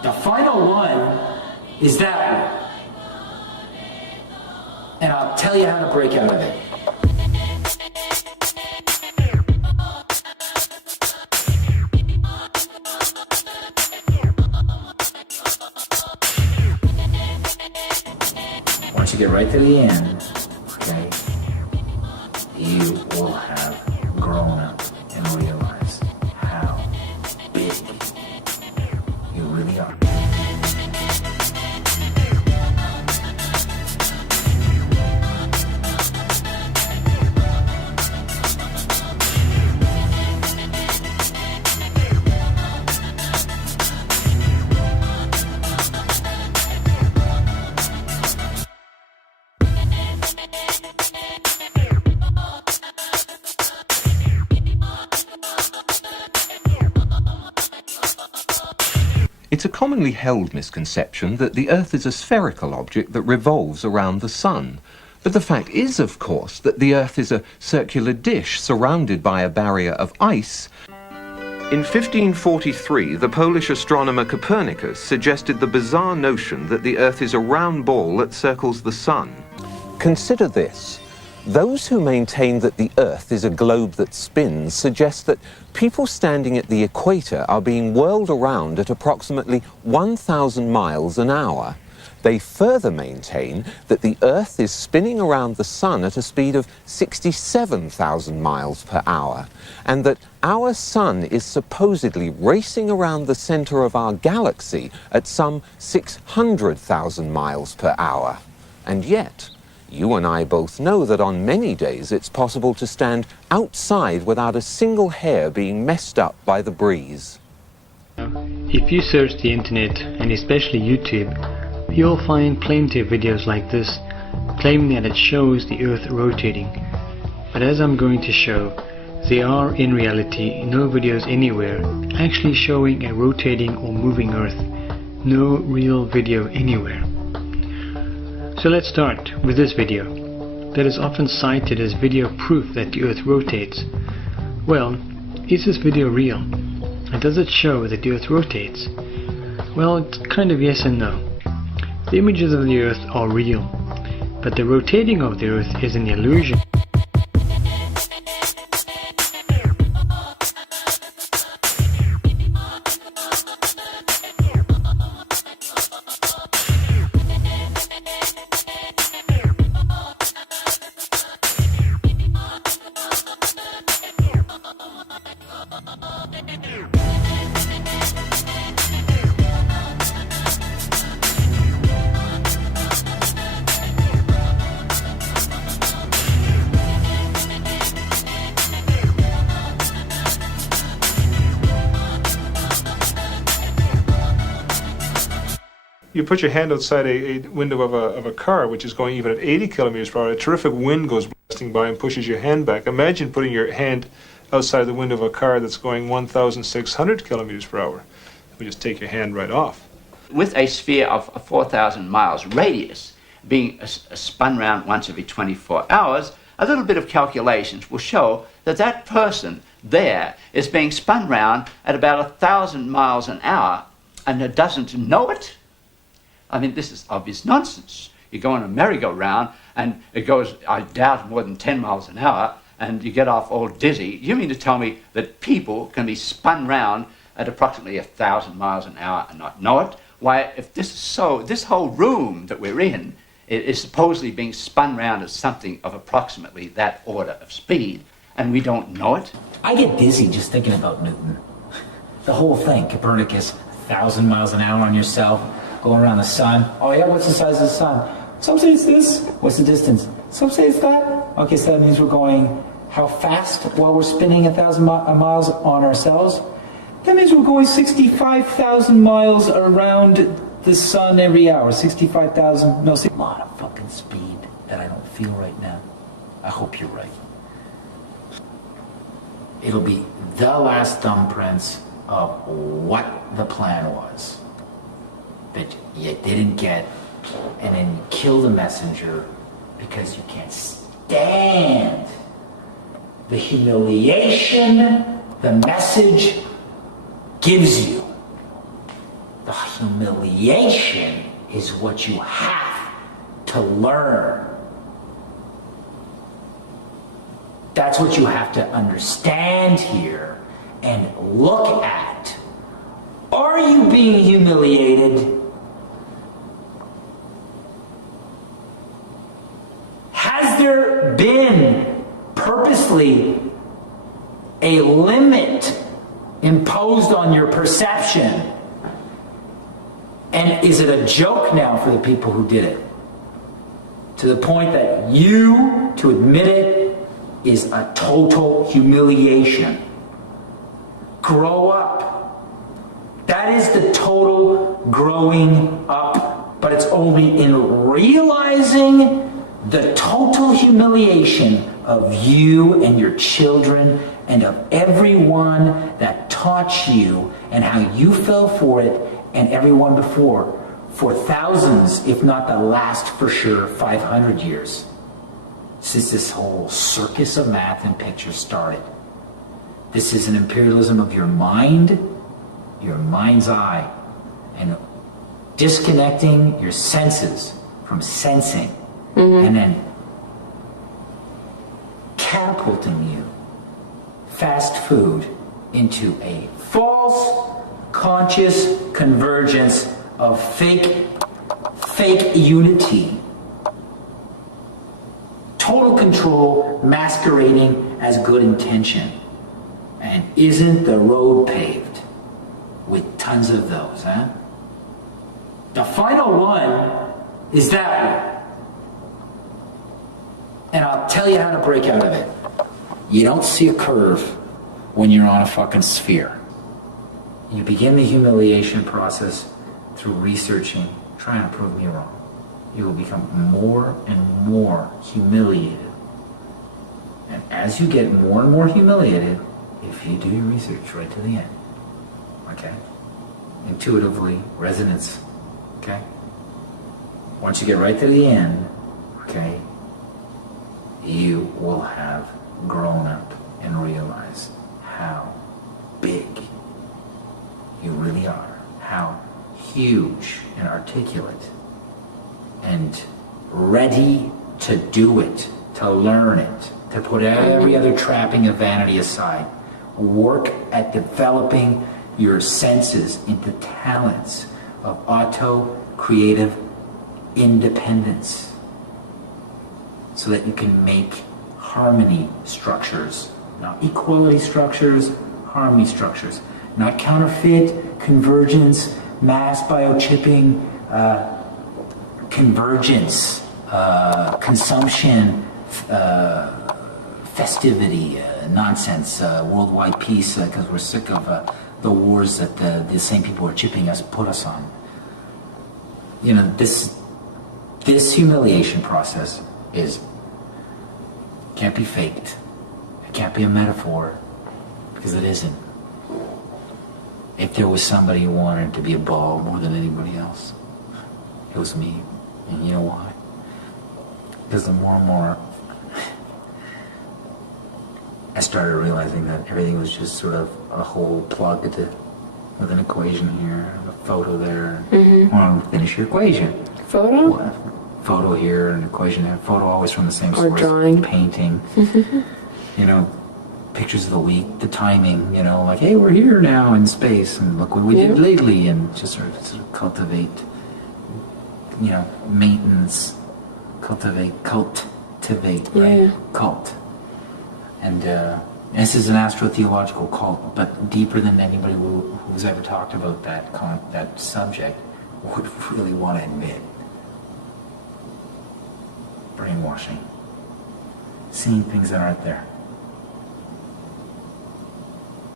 The final one is that one. And I'll tell you how to break out of it. Once you get right to the end, okay, you will have grown up and realized how big you really are. It's a commonly held misconception that the Earth is a spherical object that revolves around the Sun. But the fact is, of course, that the Earth is a circular dish surrounded by a barrier of ice. In 1543, the Polish astronomer Copernicus suggested the bizarre notion that the Earth is a round ball that circles the Sun. Consider this. Those who maintain that the Earth is a globe that spins suggest that people standing at the equator are being whirled around at approximately 1,000 miles an hour. They further maintain that the Earth is spinning around the Sun at a speed of 67,000 miles per hour, and that our Sun is supposedly racing around the center of our galaxy at some 600,000 miles per hour. And yet, you and I both know that on many days it's possible to stand outside without a single hair being messed up by the breeze. If you search the internet, and especially YouTube, you'll find plenty of videos like this claiming that it shows the Earth rotating. But as I'm going to show, there are in reality no videos anywhere actually showing a rotating or moving Earth. No real video anywhere. So let's start with this video that is often cited as video proof that the Earth rotates. Well, is this video real? And does it show that the Earth rotates? Well, it's kind of yes and no. The images of the Earth are real, but the rotating of the Earth is an illusion. You put your hand outside a window of a car, which is going even at 80 kilometers per hour. A terrific wind goes blasting by and pushes your hand back. Imagine putting your hand outside the window of a car that's going 1,600 kilometers per hour. We just take your hand right off. With a sphere of 4,000 miles radius being spun round once every 24 hours, a little bit of calculations will show that that person there is being spun round at about 1,000 miles an hour and it doesn't know it. I mean, this is obvious nonsense. You go on a merry-go-round and it goes, I doubt, more than 10 miles an hour, and you get off all dizzy. You mean to tell me that people can be spun round at approximately 1,000 miles an hour and not know it? Why, if this is so, this whole room that we're in is supposedly being spun round at something of approximately that order of speed, and we don't know it? I get dizzy just thinking about Newton. The whole thing, Copernicus, 1,000 miles an hour on yourself, going around the sun. Oh yeah, what's the size of the sun? Some say it's this. What's the distance? Some say it's that. Okay, so that means we're going how fast while we're spinning 1,000 miles on ourselves? That means we're going 65,000 miles around the sun every hour. 65,000, no, a lot of fucking speed that I don't feel right now. I hope you're right. It'll be the last thumbprints of what the plan was that you didn't get, and then you kill the messenger because you can't stand the humiliation the message gives you. The humiliation is what you have to learn. That's what you have to understand here and look at. Are you being humiliated? Has there been purposely a limit imposed on your perception? And is it a joke now for the people who did it? To the point that you, to admit it, is a total humiliation. Grow up. That is the total growing up. But it's only in realizing the total humiliation of you and your children and of everyone that taught you and how you fell for it and everyone before for thousands, if not the last for sure 500 years, since this whole circus of math and pictures started. This is an imperialism of your mind, your mind's eye, and disconnecting your senses from sensing, and then catapulting you, fast food, into a false conscious convergence of fake unity. Total control masquerading as good intention. And isn't the road paved with tons of those, huh? The final one is that one. And I'll tell you how to break out of it. You don't see a curve when you're on a fucking sphere. You begin the humiliation process through researching, trying to prove me wrong. You will become more and more humiliated. And as you get more and more humiliated, if you do your research right to the end, okay? Intuitively, resonance, okay? Once you get right to the end, okay, you will have grown up and realized how big you really are, how huge and articulate and ready to do it, to learn it, to put every other trapping of vanity aside. Work at developing your senses into talents of auto-creative independence so that you can make harmony structures, not equality structures, harmony structures, not counterfeit, convergence, mass biochipping, convergence, consumption, festivity, nonsense, worldwide peace, because we're sick of the wars that the same people who are chipping us put us on. You know, this humiliation process can't be faked. It can't be a metaphor, because it isn't. If there was somebody who wanted to be a ball more than anybody else, it was me. And you know why? Because the more and more I started realizing that everything was just sort of a hole plugged with an equation here, a photo there. Want to finish your equation. Photo? Photo here, an equation there. Photo always from the same source. Or drawing. Painting. You know, pictures of the week, the timing, you know, like, hey, we're here now in space, and look what we did lately, and just sort of cultivate, you know, maintenance, cultivate, right? Cult. And this is an astrotheological cult, but deeper than anybody who's ever talked about that subject would really want to admit. Brainwashing. Seeing things that aren't there.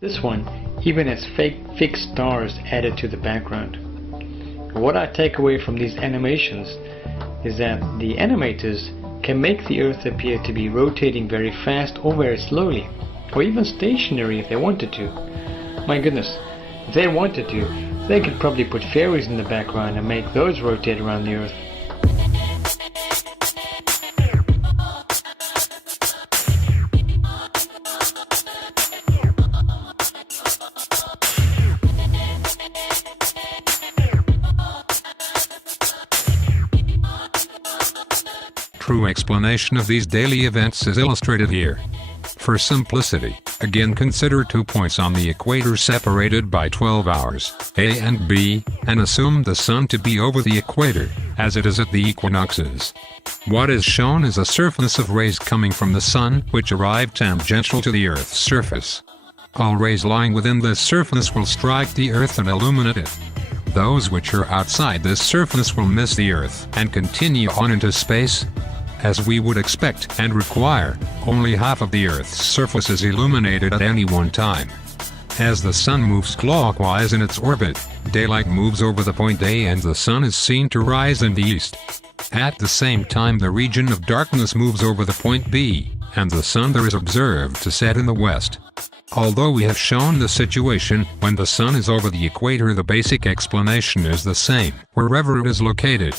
This one even has fake stars added to the background. What I take away from these animations is that the animators can make the Earth appear to be rotating very fast or very slowly, or even stationary if they wanted to. My goodness, if they wanted to, they could probably put fairies in the background and make those rotate around the Earth. true explanation of these daily events is illustrated here. For simplicity, again consider 2 points on the equator separated by 12 hours, A and B, and assume the sun to be over the equator, as it is at the equinoxes. What is shown is a surface of rays coming from the sun which arrive tangential to the Earth's surface. All rays lying within this surface will strike the Earth and illuminate it. Those which are outside this surface will miss the Earth and continue on into space. As we would expect and require, only half of the Earth's surface is illuminated at any one time. As the sun moves clockwise in its orbit, daylight moves over the point A and the sun is seen to rise in the east. At the same time, the region of darkness moves over the point B, and the sun there is observed to set in the west. Although we have shown the situation when the sun is over the equator, the basic explanation is the same, wherever it is located.